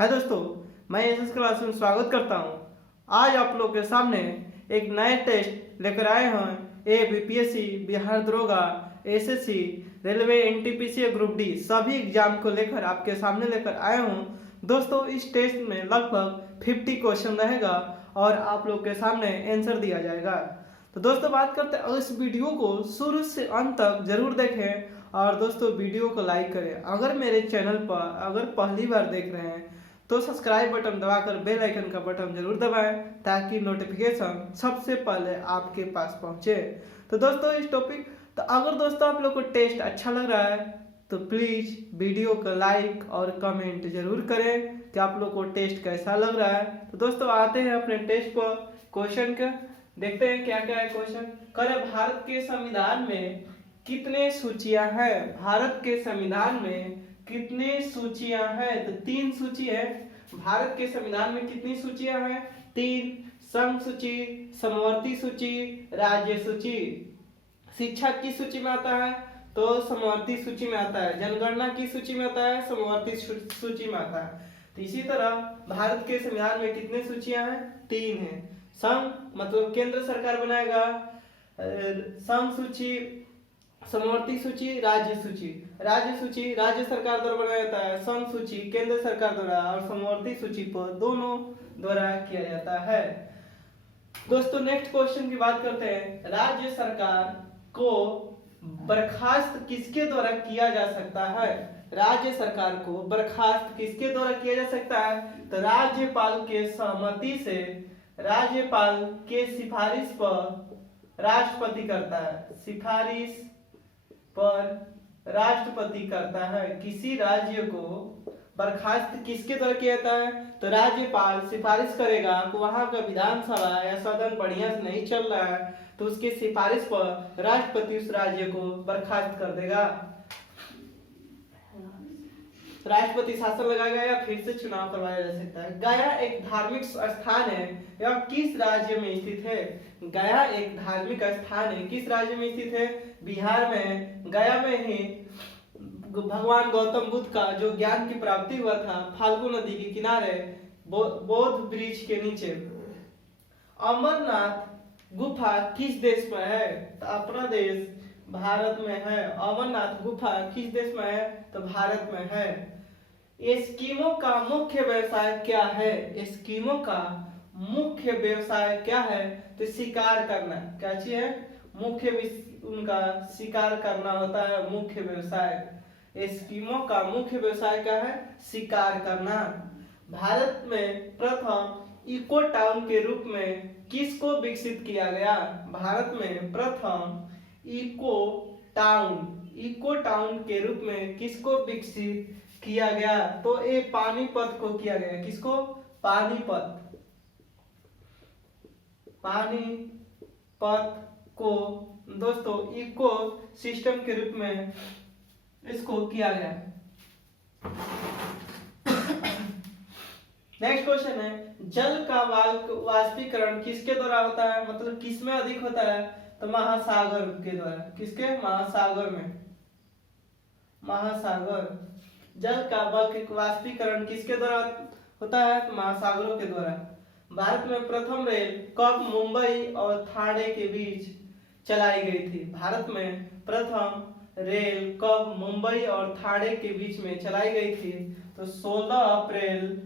हाय दोस्तों, मैं SS class में स्वागत करता हूं। आज आप लोग के सामने एक नए टेस्ट लेकर आए हैं। बीपीएससी, बिहार दरोगा, SSC, railway, NTPC, group D सभी एग्जाम को लेकर आपके सामने लेकर आए हूं। दोस्तों, इस टेस्ट में लगभग 50 क्वेश्चन रहेगा और आप लोग के सामने आंसर दिया जाएगा। तो दोस्तों, बात करते हैं, इस वीडियो को शुरू से अंत तक जरूर देखें और दोस्तों वीडियो को लाइक करें। अगर मेरे चैनल पर अगर पहली बार देख रहे हैं तो सब्सक्राइब बटन दबाकर बेल आइकन का बटन जरूर दबाएं ताकि नोटिफिकेशन सबसे पहले आपके पास पहुंचे। तो दोस्तों, इस टॉपिक तो अगर दोस्तों आप लोग को टेस्ट अच्छा लग रहा है तो प्लीज वीडियो को लाइक और कमेंट जरूर करें कि आप लोग को टेस्ट कैसा लग रहा है। तो दोस्तों, आते हैं अपने टेस्ट पर क्वेश्चन का, देखते हैं क्या क्या है क्वेश्चन। भारत के संविधान में कितने सूचियां हैं? भारत के संविधान में कितने सूचियां हैं? तो 3 सूची है। भारत के संविधान में कितनी सूचियां हैं? 3। संघ सूची, समवर्ती सूची, राज्य सूची। शिक्षा की सूची में आता है तो समवर्ती सूची में आता है। जनगणना की सूची में आता है, समवर्ती सूची में आता है। तो इसी तरह भारत के संविधान में कितने सूचियां हैं? 3 है। संघ मतलब केंद्र सरकार बनाएगा, संघ सूची, समवर्ती सूची, राज्य सूची। राज्य सूची राज्य सरकार द्वारा बनाया जाता है, संघ सूची केंद्र सरकार द्वारा और समवर्ती सूची पर दोनों द्वारा किया जाता है। दोस्तों, नेक्स्ट क्वेश्चन की बात करते हैं। राज्य सरकार को बर्खास्त किसके द्वारा किया जा सकता है? राज्य सरकार को बर्खास्त किसके द्वारा किया जा सकता है? तो राज्यपाल के सहमति से, राज्यपाल के सिफारिश पर राष्ट्रपति करता है। सिफारिश पर राष्ट्रपति करता है। किसी राज्य को बर्खास्त किसके द्वारा किया जाता है? तो राज्यपाल सिफारिश करेगा कि वहां का विधानसभा या सदन बढ़िया से नहीं चल रहा है तो उसकी सिफारिश पर राष्ट्रपति उस राज्य को बर्खास्त कर देगा। राष्ट्रपति शासन लगाएगा या फिर से चुनाव करवाया जा सकता है। गया एक धार्मिक स्थान है, यह किस राज्य में स्थित है? गया एक धार्मिक स्थान है, किस राज्य में स्थित है? बिहार में। गया में ही भगवान गौतम बुद्ध का जो ज्ञान की प्राप्ति हुआ था, फाल्गु नदी के किनारे बोध वृक्ष के नीचे। अमरनाथ गुफा किस देश में है? तो अपना देश भारत में है। अमरनाथ गुफा किस देश में है? तो भारत में है। एस्किमो का मुख्य व्यवसाय क्या है? एस्किमो का मुख्य व्यवसाय क्या है? तो शिकार करना। क्या चीज है? उनका शिकार करना होता है मुख्य व्यवसाय। एस्किमो का मुख्य व्यवसाय क्या है? शिकार करना। भारत में प्रथम इको टाउन के रूप में किसको विकसित किया गया? भारत में प्रथम इको टाउन के रूप में किसको विकसित किया गया? तो ये पानीपत को किया गया। किसको? पानीपत को दोस्तों इको सिस्टम के रूप में इसको किया गया। नेक्स्ट क्वेश्चन है, जल का वाष्पीकरण किसके द्वारा होता है? मतलब किसमें अधिक होता है? तो महासागर के द्वारा। किसके? महासागर में। महासागर। जल का वाष्पीकरण किसके द्वारा होता है? तो महासागरों के द्वारा। भारत में प्रथम रेल कब मुंबई और ठाणे के बीच चलाई गई थी? भारत में प्रथम रेल कब मुंबई और ठाणे के बीच में चलाई गई थी? तो 16 अप्रैल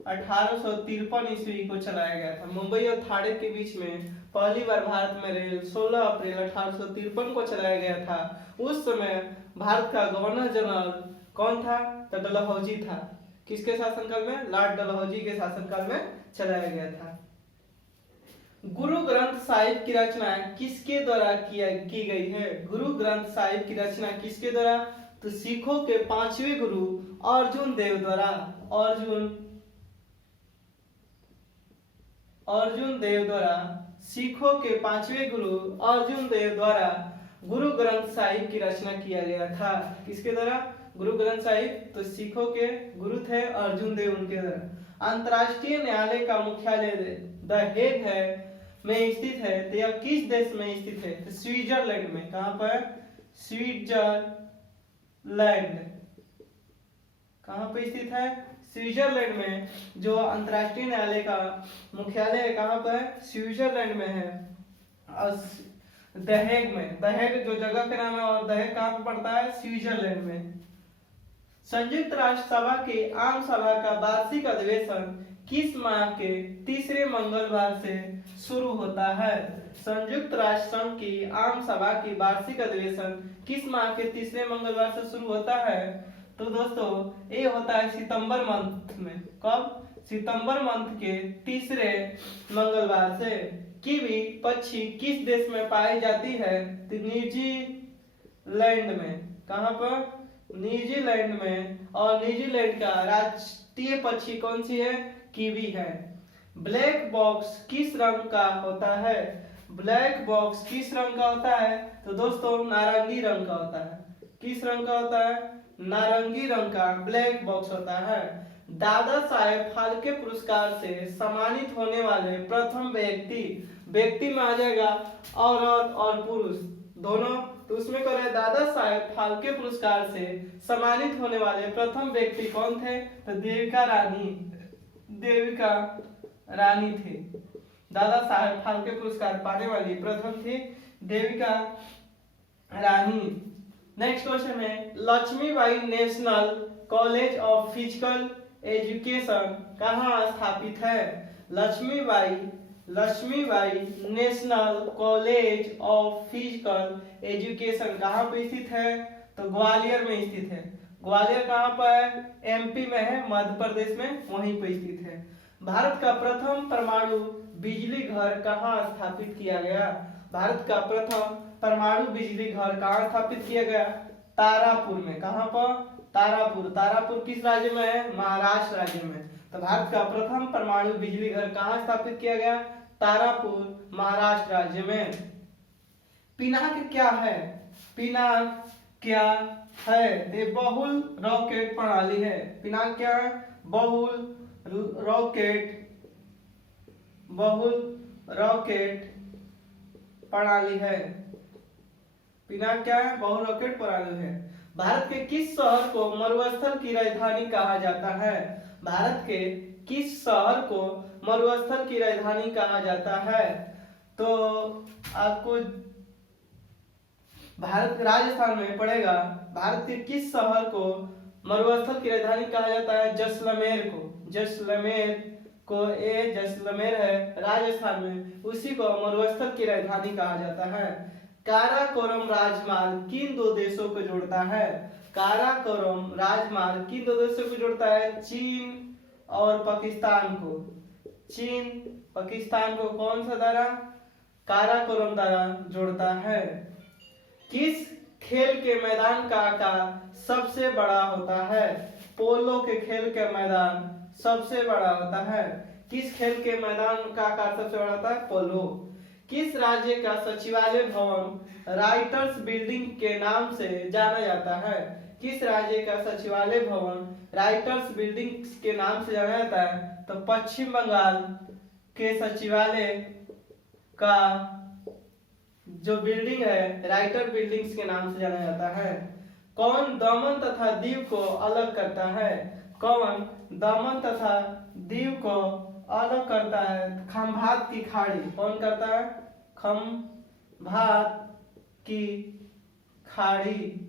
1853 ईस्वी को चलाया गया था। मुंबई और ठाणे के बीच में पहली बार भारत में रेल 16 अप्रैल 1853 को चलाया गया था। उस समय भारत का गवर्नर जनरल कौन था? तो डलहौजी था। किसके शासनकाल में? लॉर्ड डलहौजी के शासनकाल में चलाया गया था। गुरु ग्रंथ साहिब की रचना किसके द्वारा की गई है? गुरु ग्रंथ साहिब की रचना किसके द्वारा? तो सिखों के 5वें गुरु अर्जुन देव द्वारा। अर्जुन देव द्वारा। सिखों के 5वें गुरु अर्जुन देव द्वारा गुरु ग्रंथ साहिब की रचना किया गया था। किसके द्वारा? गुरु ग्रंथ साहिब। तो सिखों के गुरु थे अर्जुन देव, उनके द्वारा। अंतरराष्ट्रीय न्यायालय का मुख्यालय द हेग में स्थित है। तो यह किस देश में स्थित है? तो स्विट्जरलैंड में। कहां पर? स्विट्जरलैंड। कहाँ पे स्थित है? स्विट्जरलैंड में। जो अंतर्राष्ट्रीय न्यायालय का मुख्यालय है कहाँ पर है? स्विट्जरलैंड में है, और दहेग में। दहेग जो जगह का नाम है, और दहेग कहाँ पे पड़ता है? स्विट्जरलैंड में। संयुक्त राष्ट्र सभा के आम सभा का वार्षिक अधिवेशन किस माह के तीसरे मंगलवार से शुरू होता है? संयुक्त राष्ट्र संघ की आम सभा की वार्षिक अधिवेशन किस माह के तीसरे मंगलवार से शुरू होता है? तो दोस्तों ये होता है सितंबर मंथ में। कब? सितंबर मंथ के तीसरे मंगलवार से। कीवी पक्षी किस देश में पाई जाती है? तो न्यूजीलैंड में। कहाँ पर? न्यूजीलैंड में। और न्यूजीलैंड का राष्ट्रीय पक्षी कौन सी है? कीवी है। ब्लैक बॉक्स किस रंग का होता है? ब्लैक बॉक्स किस रंग का होता है? तो दोस्तों नारंगी रंग का होता है। किस रंग का होता है? नारंगी रंग का ब्लैक बॉक्स होता है। दादा साहेब फाल्के पुरस्कार से सम्मानित होने वाले प्रथम व्यक्ति में आ जाएगा औरत और पुरुष दोनों। तो उसमें कौन है? दादा साहेब फाल्के पुरस्कार से सम्मानित होने वाले प्रथम व्यक्ति कौन थे? तो देविका रानी थे। दादा साहेब फाल्के पुरस्कार पाने वाली प्रथम थी देविका रानी। नेक्स्ट क्वेश्चन है, Lakshmibai national college of physical education कहाँ स्थापित है? Lakshmibai national college of physical education कहाँ पे स्थित है? तो ग्वालियर में स्थित है। ग्वालियर कहाँ पर है? एमपी में है, मध्य प्रदेश में, वहीं पे स्थित है। भारत का प्रथम परमाणु बिजली घर कहाँ स्थापित किया गया? भारत का प्रथम परमाणु बिजली घर कहाँ स्थापित किया गया? तारापुर में। कहाँ पर? तारापुर। तारापुर किस राज्य में है? महाराष्ट्र राज्य में। तो भारत का प्रथम परमाणु बिजली घर कहाँ स्थापित किया गया? तारापुर, महाराष्ट्र राज्य में। पिनाक क्या है? पिनाक क्या है? ये बहुल रॉकेट प्रणाली है। पिनाक क्या है? बहुल रॉकेट प्रणाली है। पिनाक क्या है? बहुल रॉकेट प्रणाली है। भारत के किस शहर को मरुस्थल की राजधानी कहा जाता है? भारत के किस शहर को मरुस्थल की राजधानी कहा जाता है? तो आपको भारत राजस्थान में पड़ेगा। भारत के किस शहर को मरुस्थल की राजधानी कहा जाता है? जैसलमेर को। जैसलमेर है राजस्थान में, उसी को मरुस्थल की राजधानी कहा जाता है। काराकोरम राजमार्ग किन दो देशों को जोड़ता है? काराकोरम राजमार्ग किन दो देशों को जोड़ता है? चीन और पाकिस्तान को। चीन पाकिस्तान को कौन सा द्वारा? काराकोरम द्वारा जोड़ता है। किस खेल के मैदान का आकार सबसे बड़ा होता है? पोलो के खेल के मैदान सबसे बड़ा होता है। किस खेल के मैदान का आकार सबसे बड़ा होता है? पोलो। किस राज्य का सचिवालय भवन राइटर्स बिल्डिंग के नाम से जाना जाता है? किस राज्य का सचिवालय भवन राइटर्स बिल्डिंग के नाम से जाना जाता है? तो पश्चिम बंगाल के सचिवालय का जो बिल्डिंग है राइटर बिल्डिंग्स के नाम से जाना जाता है। कौन दमन तथा दीव को अलग करता है? कौन दमन तथा दीव को अलग करता है? खंभात की खाड़ी। कौन करता है? खंभात की खाड़ी।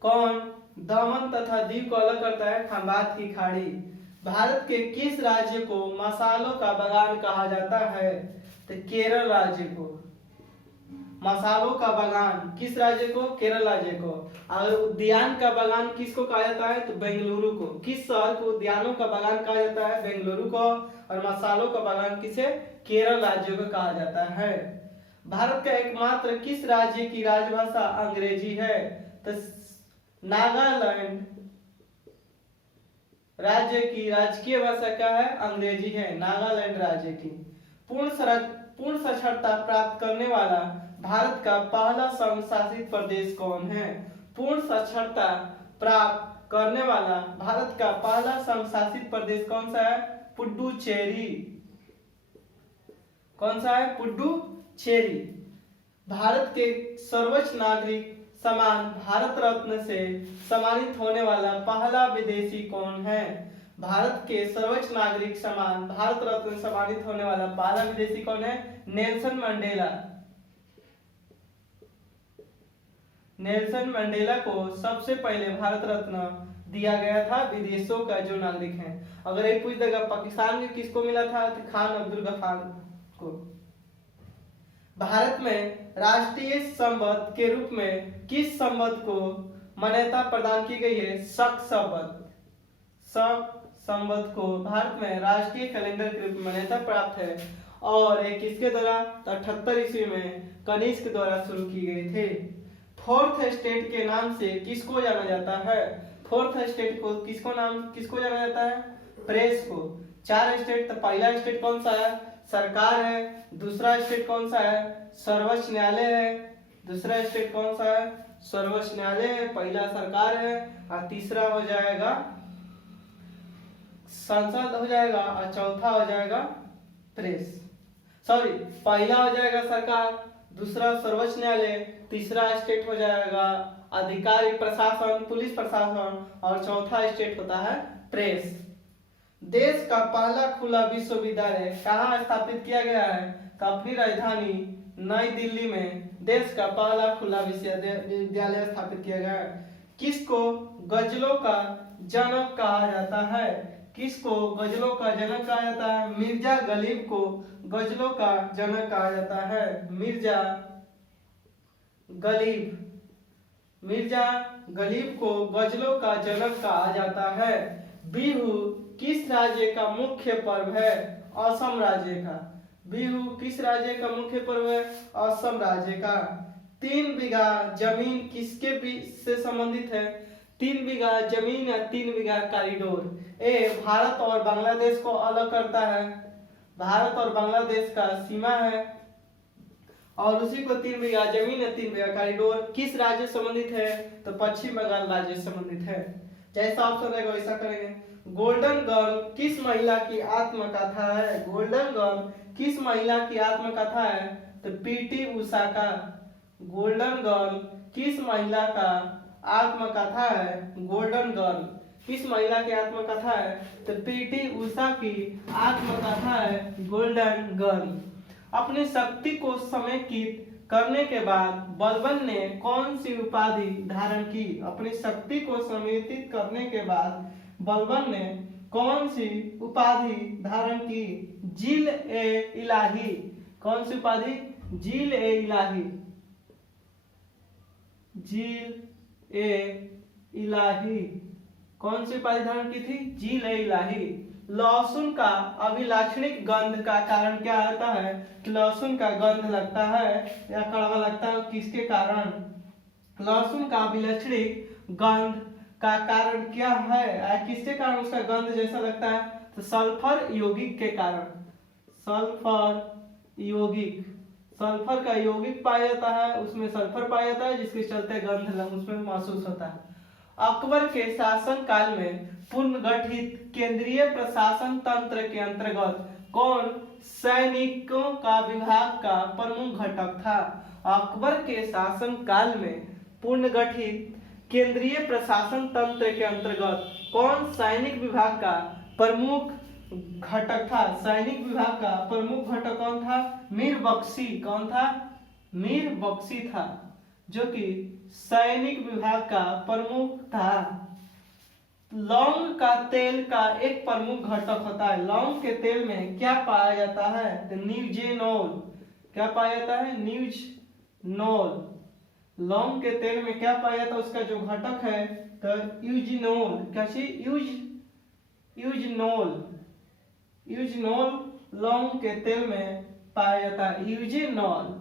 कौन दमन तथा दीव को अलग करता है? खंभात की खाड़ी। भारत के किस राज्य को मसालों का बागान कहा जाता है? तो केरल राज्य को। मसालों का बागान किस राज्य को? केरल राज्य को। और उद्यान का बागान किसको कहा जाता है? तो बेंगलुरु को। किस शहर को उद्यानों का बागान कहा जाता है? बेंगलुरु को। और मसालों का बागान किसे? केरल राज्य को कहा जाता है। भारत का एकमात्र किस राज्य की राजभाषा अंग्रेजी है? तो नागालैंड राज्य की राजकीय भाषा क्या है? अंग्रेजी है। नागालैंड राज्य की। पूर्ण साक्षरता प्राप्त करने वाला भारत का पहला संघ शासित प्रदेश कौन है? पूर्ण साक्षरता प्राप्त करने वाला भारत का पहला संघ शासित प्रदेश कौन सा है? पुडुचेरी। कौन सा है? पुडुचेरी। भारत के सर्वोच्च नागरिक समान भारत रत्न से सम्मानित होने वाला पहला विदेशी कौन है? भारत के सर्वोच्च नागरिक सम्मान भारत रत्न से सम्मानित होने वाला पहला विदेशी कौन है? Nelson Mandela. नेल्सन मंडेला को सबसे पहले भारत रत्न दिया गया था विदेशों का जो नागरिक हैं। अगर एक पूछ देगा पाकिस्तान में किसको मिला था, तो खान अब्दुल गफ्फार को। भारत में राष्ट्रीय संवत के रूप में किस संवत को मान्यता प्रदान की गई है? शक संवत। शक संवत को भारत में राष्ट्रीय कैलेंडर के रूप में मान्यता प्राप्त है और ये किसके द्वारा? 78 ईस्वी में कनिष्क द्वारा शुरू की गई थे। फोर्थ स्टेट के नाम से किसको जाना जाता है? फोर्थ स्टेट को किसको जाना जाता है? प्रेस को। 4 स्टेट, तो पहला स्टेट कौन सा है? सरकार है। दूसरा स्टेट कौन सा है? सर्वोच्च न्यायालय है। दूसरा स्टेट कौन सा है? सर्वोच्च न्यायालय है। पहला सरकार है और तीसरा हो जाएगा संसद हो जाएगा और चौथा हो जाएगा प्रेस। सॉरी, पहला हो जाएगा सरकार, दूसरा सर्वोच्च न्यायालय, तीसरा स्टेट हो जाएगा अधिकारी प्रशासन, पुलिस प्रशासन और चौथा स्टेट होता है प्रेस। देश का पहला खुला विश्वविद्यालय कहाँ स्थापित किया गया है? तो अपनी राजधानी नई दिल्ली में देश का पहला खुला विश्वविद्यालय स्थापित किया गया है। किसको गजलों का जनक कहा जाता है? किसको गजलों का जनक कहा जाता है? मिर्जा गलीब को गजलों का जनक कहा जाता है। मिर्जा गलीब को गजलों का जनक कहा जाता है। बिहू किस राज्य का मुख्य पर्व है? असम राज्य का। बिहू किस राज्य का मुख्य पर्व है? असम राज्य का। 3 बीघा जमीन किसके से संबंधित है? 3 बीघा जमीन या 3 बीघा कॉरिडोर ये भारत और बांग्लादेश को अलग करता है। भारत और बांग्लादेश का सीमा है और उसी को 3 बीघा जमीन या 3 बीघा कॉरिडोर किस राज्य से संबंधित है? तो पश्चिम बंगाल राज्य से संबंधित है। जैसा ऑप्शन रहेगा वैसा करेंगे। गोल्डन गर्ल किस महिला की आत्मकथा है? गोल्डन गर्ल किस महिला की आत्मकथा है? तो पीटी उषा का। गोल्डन गर्ल किस महिला का आत्मकथा है? गोल्डन गर्ल किस महिला की आत्मकथा है? तो पीटी उषा की आत्मकथा है गोल्डन गर्ल। अपनी शक्ति को समेकित करने के बाद बलबन ने कौन सी उपाधि धारण की? अपनी शक्ति को समेकित करने के बाद बलबन ने कौन सी उपाधि धारण की? जिल ए इलाही। कौन सी उपाधि? जिल ए इलाही। जिल ए इलाही कौन सी उपाधि धारण की थी? जिल ए इलाही। लहसुन का अभिलाक्षणिक गंध का कारण क्या होता है? लहसुन का गंध लगता है या कड़वा लगता है, किसके कारण? लहसुन का अभिलाक्षणिक गंध का कारण क्या है? किसके कारण उसका गंध जैसा लगता है? तो सल्फर यौगिक के कारण। सल्फर यौगिक, सल्फर का यौगिक पाया जाता है, उसमें सल्फर पाया जाता है जिसके चलते गंध उसमें महसूस होता है। अकबर के शासन काल में पुनर्गठित केंद्रीय प्रशासन तंत्र के अंतर्गत कौन सैनिकों का विभाग का प्रमुख घटक था? अकबर के शासन काल में पुनर्गठित केंद्रीय प्रशासन तंत्र के अंतर्गत कौन सैनिक विभाग का प्रमुख घटक था? सैनिक विभाग का प्रमुख घटक कौन था? मीर बख्शी। कौन था? मीर बख्शी था जो कि सैनिक विभाग का प्रमुख था। लौंग का तेल का एक प्रमुख घटक होता है। लौंग के तेल में क्या पाया जाता है? तो न्यूजेनॉल। क्या पाया जाता है? न्यूजेनॉल। लौंग के तेल में क्या पाया जाता है? उसका जो घटक है तो यूजिनोल। क्या चीज? यूजिनोल। यूजिनोल लौंग के तेल में पाया जाता है। यूजेनॉल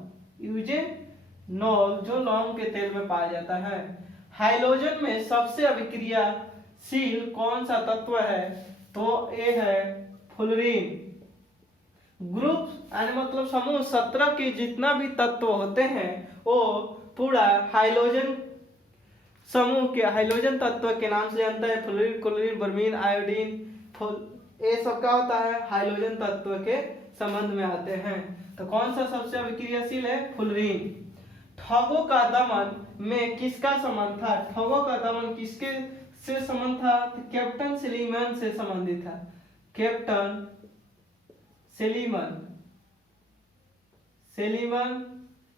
जो लौंग के तेल में पाया जाता है। हाइड्रोजन में सबसे अभिक्रियाशील कौन सा तत्व है? तो ये है फ्लोरीन। ग्रुप यानी मतलब समूह 17 के जितना भी तत्व होते हैं वो पूरा हाइड्रोजन समूह के हाइड्रोजन तत्व के नाम से जानता है। फ्लोरीन, क्लोरीन, ब्रोमीन, आयोडीन, ये सब क्या होता है? हाइड्रोजन तत्व के संबंध में आते हैं। तो कौन सा सबसे अभिक्रियाशील है? फ्लोरीन। ठगों का दमन में किसका संबंध था? ठगों का दमन किसके से संबंध था? तो कैप्टन सलीमन से संबंधित था। कैप्टन सेलिमन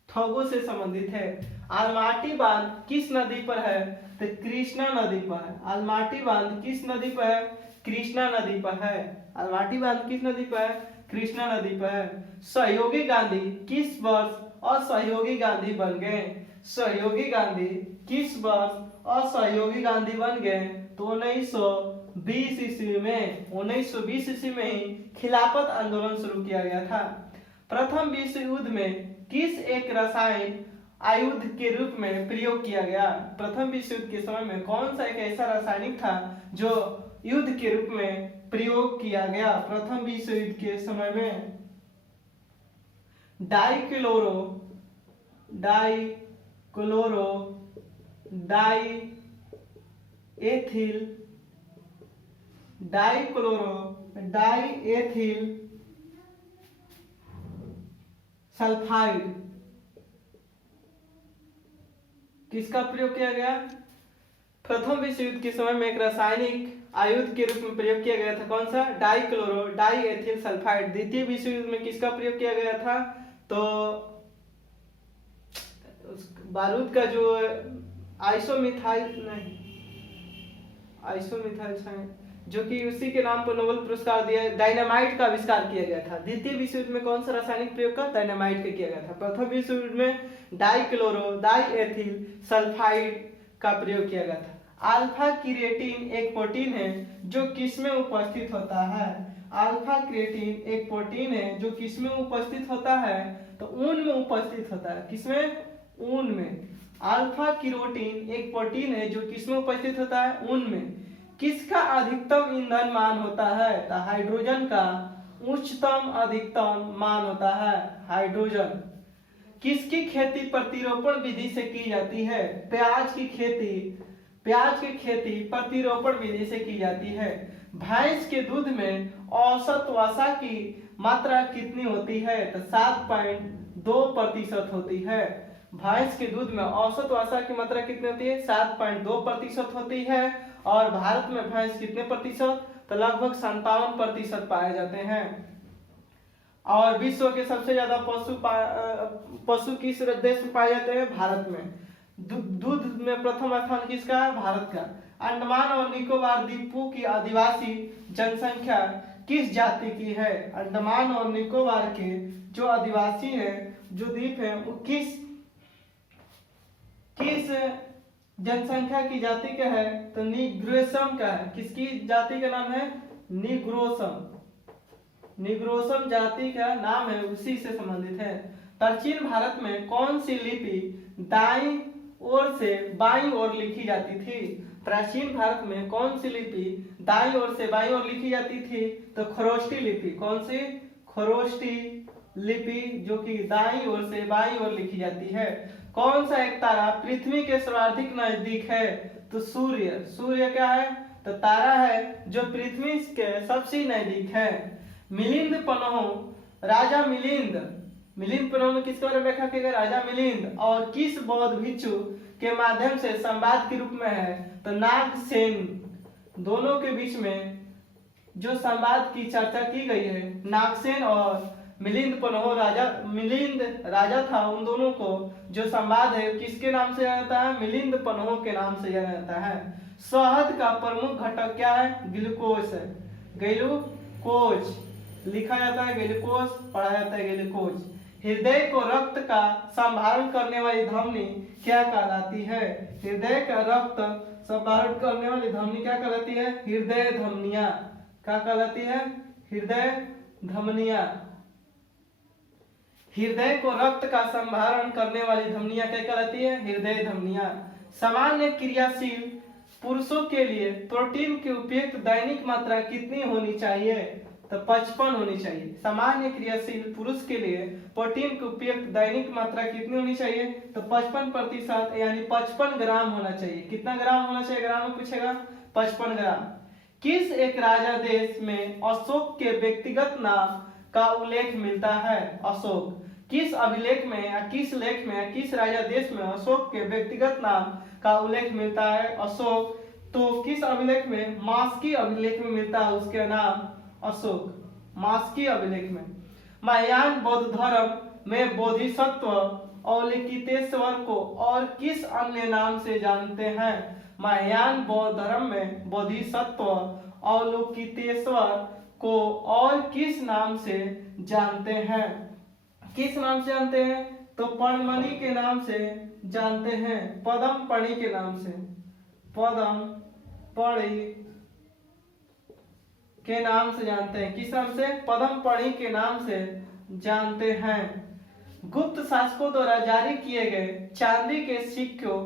ठगों से संबंधित है। आलमाटी बांध किस नदी पर है? तो कृष्णा नदी पर है। आलमाटी बांध किस नदी पर है? कृष्णा नदी पर है। आलमाटी बांध किस नदी पर है? कृष्णा नदी पर है। सहयोगी गांधी किस वर्ष असहयोगी गांधी बन गए? सहयोगी गांधी किस वर्ष असहयोगी गांधी बन गए? तो 1920 ईस्वी में। 1920 ईस्वी में ही खिलाफत आंदोलन शुरू किया गया था। प्रथम विश्व युद्ध में किस एक रसायन आयुध के रूप में प्रयोग किया गया? प्रथम विश्व युद्ध के समय में कौन सा एक ऐसा रासायनिक था जो युद्ध के रूप में प्रयोग किया गया? प्रथम विश्व युद्ध के समय में डाइएथिल सल्फाइड किसका प्रयोग किया गया? प्रथम विश्व युद्ध के समय में एक रासायनिक आयुध के रूप में प्रयोग किया गया था। कौन सा? Diethyl sulphide. द्वितीय विश्व युद्ध में किसका प्रयोग किया गया था? तो बारूद का जो आइसोमिथाइल जो कि उसी के नाम पर नोबेल पुरस्कार दिया, डायनामाइट का आविष्कार किया गया था। द्वितीय विश्व युद्ध में कौन सा रासायनिक प्रयोग का? डायनामाइट का किया गया था। प्रथम विश्व युद्ध में डाइएथिल सल्फाइड का प्रयोग किया गया था। अल्फा क्रिएटिन एक प्रोटीन है जो किसमें उपस्थित होता है? अल्फा क्रिएटिन एक प्रोटीन है जो किसमें उपस्थित होता है? तो ऊन में उपस्थित होता है। किसमें? ऊन में। अल्फा क्रिएटिन एक प्रोटीन है जो किसमें उपस्थित होता है? ऊन में। किसका अधिकतम ईंधन मान होता है? तो हाइड्रोजन का उच्चतम अधिकतम मान होता है हाइड्रोजन। किसकी खेती प्रतिरोपण विधि से की जाती है? प्याज की खेती प्रतिरोपण विधि से की जाती है। भैंस के दूध में औसत वसा की मात्रा कितनी होती है? तो 7.2% होती है। भैंस के दूध में औसत वसा की मात्रा कितनी होती है? 7.2% होती है। और भारत में भैंस कितने प्रतिशत? तो लगभग 57% पाए जाते हैं। और विश्व के सबसे ज्यादा पशु किस देश में पाए जाते हैं? भारत में। दूध में प्रथम स्थान किसका है? भारत का। अंडमान और निकोबार द्वीपों की आदिवासी जनसंख्या किस जाति की है? अंडमान और निकोबार के जो आदिवासी हैं, जो द्वीप हैं, वो किस जनसंख्या की जाति का है? तो निग्रोसम का है। किसकी जाति का नाम है? निग्रोसम जाति का नाम है, उसी से संबंधित है। प्राचीन भारत में कौन सी लिपि दाईं ओर से बाईं ओर लिखी जाती थी? प्राचीन भारत में कौन सी लिपि दाईं ओर से बाईं ओर लिखी जाती थी? तो खरोष्टी लिपि। कौन सी? खरोष्टी लिपि, जो कि दाईं ओर से बाईं ओर लिखी जाती है। कौन सा एक तारा पृथ्वी के सर्वाधिक नजदीक है? तो सूर्य। सूर्य क्या है? तो तारा है जो पृथ्वी के सबसे नजदीक है। मिलिंद पन्ह राजा मिलिंद पन्ह में किसके बारे में व्याख्या किया गया? राजा मिलिंद। और किस बौद्ध भिक्षु के माध्यम से संवाद के रूप में है? तो नागसेन। दोनों के बीच में जो संवाद की चर्चा की गई है, नागसेन और मिलिंद पन्ह मिलिंद राजा था, उन दोनों को जो संवाद है किसके नाम से जाना जाता है? मिलिंद पन्ह के नाम से जाना जाता है। शहद का प्रमुख घटक क्या है? ग्लूकोज है। ग्लूकोज लिखा जाता है ग्लूकोज, पढ़ा जाता है ग्लूकोज। हृदय को रक्त का संभारण करने वाली धमनी क्या कहलाती है? हृदय का रक्त संभारण करने वाली धमनी क्या कहलाती है? हृदय धमनियां। क्या कहलाती है? हृदय धमनियां। हृदय को रक्त का संभारण करने वाली धमनियां क्या कहलाती है? हृदय धमनियां। सामान्य क्रियाशील पुरुषों के लिए प्रोटीन की उपयुक्त दैनिक मात्रा कितनी होनी चाहिए? तो 55 होनी चाहिए। सामान्य क्रियाशील पुरुष के लिए प्रोटीन की उपयुक्त दैनिक मात्रा कितनी होनी चाहिए? तो 55% यानी 55 ग्राम होना चाहिए। कितना ग्राम होना चाहिए? ग्राम में पूछेगा। 55 ग्राम। किस एक राजा देश में अशोक के व्यक्तिगत नाम का उल्लेख मिलता है? अशोक। किस अभिलेख में या किस लेख में या किस राजा देश में अशोक के व्यक्तिगत नाम का उल्लेख मिलता है? अशोक। तो किस अभिलेख में? मास्की अभिलेख में मिलता है उसके नाम अशोक, मास्की अभिलेख में। महायान बौद्ध धर्म में बोधिसत्व अवलोकितेश्वर को और किस अन्य नाम से जानते हैं? महायान बौद्ध धर्म में बोधिसत्व अवलोकितेश्वर को और किस नाम से जानते हैं? किस नाम से जानते हैं? तो पणमणि के नाम से जानते हैं, पदमपणि के नाम से, पदमपणि के नाम से जानते हैं। किस नाम से? पदमपणि के नाम से जानते हैं। गुप्त शासकों द्वारा जारी किए गए चांदी के सिक्कों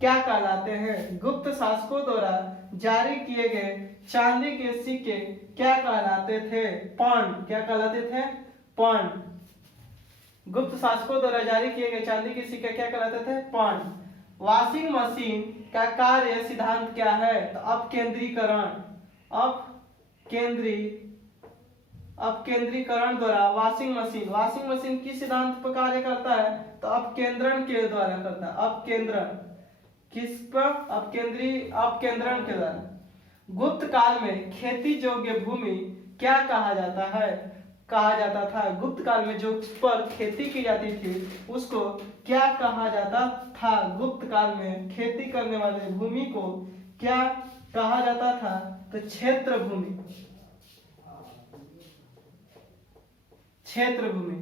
क्या कहलाते हैं? गुप्त शासकों द्वारा जारी किए गए चांदी के सिक्के क्या कहलाते थे? पर्ण। क्या कहलाते थे? पर्ण। गुप्त शासकों द्वारा जारी किए गए चांदी के सिक्के क्या कहलाते थे? पर्ण। वॉशिंग मशीन का कार्य सिद्धांत क्या है? तो अपकेंद्रीकरण। अपकेंद्रीकरण द्वारा वॉशिंग मशीन किस सिद्धांत पर कार्य करता है? तो अपकेंद्रण के द्वारा करता है। अपकेंद्रण किस पर? अपकेंद्रण के द्वारा। गुप्त काल में खेती योग्य भूमि क्या कहा जाता है? कहा जाता था। गुप्त काल में जो पर खेती की जाती थी उसको क्या कहा जाता था? गुप्त काल में खेती करने वाले भूमि को क्या कहा जाता था? तो क्षेत्र भूमि। क्षेत्र भूमि।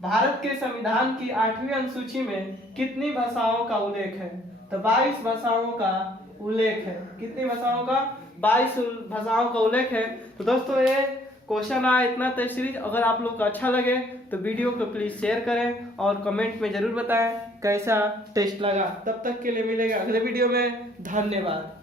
भारत के संविधान की 8वीं अनुसूची में कितनी भाषाओं का उल्लेख है? तो 22 भाषाओं का उल्लेख है। कितनी भाषाओं का? 22 भाषाओं का उल्लेख है। तो दोस्तों ये क्वेश्चन आया इतना था सीरीज। अगर आप लोग को अच्छा लगे तो वीडियो को प्लीज शेयर करें और कमेंट में जरूर बताएं कैसा टेस्ट लगा। तब तक के लिए मिलेगा अगले वीडियो में। धन्यवाद।